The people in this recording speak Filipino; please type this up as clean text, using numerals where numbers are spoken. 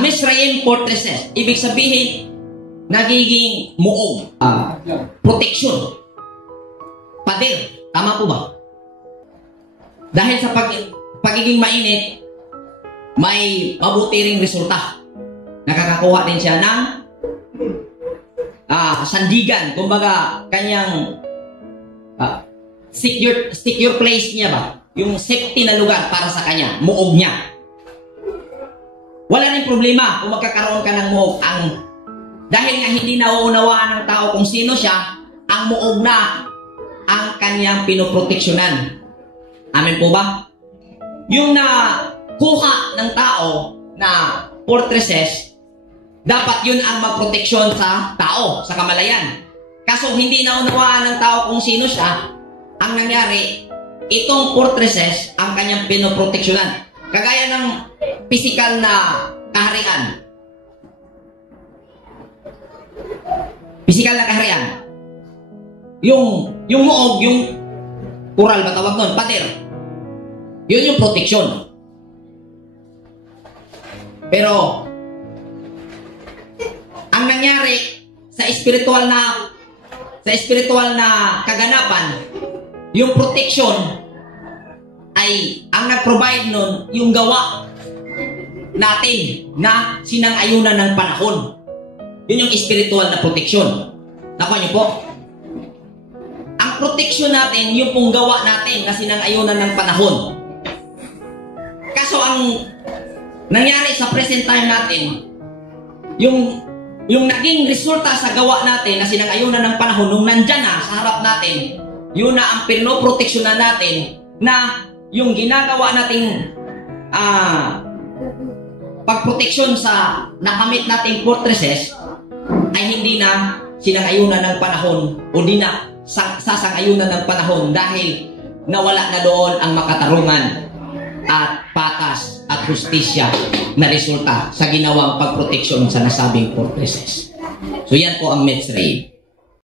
Misraim fortresses. Ibig sabihin, nagiging muog. Protection. Pader. Tama po ba? Dahil sa pagiging mainit, may mabuti ring resulta. Nakakakuha din siya ng sandigan. Kumbaga, kanyang secure place niya ba? Yung safety na lugar para sa kanya. Muog niya. Wala rin problema kung magkakaroon ka ng muog. Dahil nga hindi nauunawaan ng tao kung sino siya, ang muog na ang kanyang pinoproteksyonan. Amen po ba? Yung nakuha ng tao na fortresses, dapat yun ang magproteksyon sa tao, sa kamalayan. Kaso hindi naunawaan ng tao kung sino siya, ang nangyari, itong fortresses ang kanyang pinoproteksyonan. Kagaya ng physical na kaharian. Physical na kaharian. Yung muog, yung kural ba tawag nun? Pader. Yun yung proteksyon. Pero, ang nangyari sa spiritual na kaganapan, yung proteksyon ay ang nag-provide nun yung gawa natin na sinang-ayunan ng panahon. Yun yung spiritual na proteksyon. Nakuha niyo po? Ang proteksyon natin, yung pong gawa natin na sinang-ayunan ng panahon. Kaso ang nangyari sa present time natin, yung naging resulta sa gawa natin na sinang-ayunan ng panahon, nung nandyan na sa harap natin, yun na ang pinoproteksyonan natin na yung ginagawa nating pagproteksyon sa nakamit nating fortresses ay hindi na sinang-ayunan ng panahon o di na sasang-ayunan ng panahon dahil nawala na doon ang makatarungan at patas at justisya na resulta sa ginawang pagproteksyon sa nasabing fortresses. So yan po ang Misraim.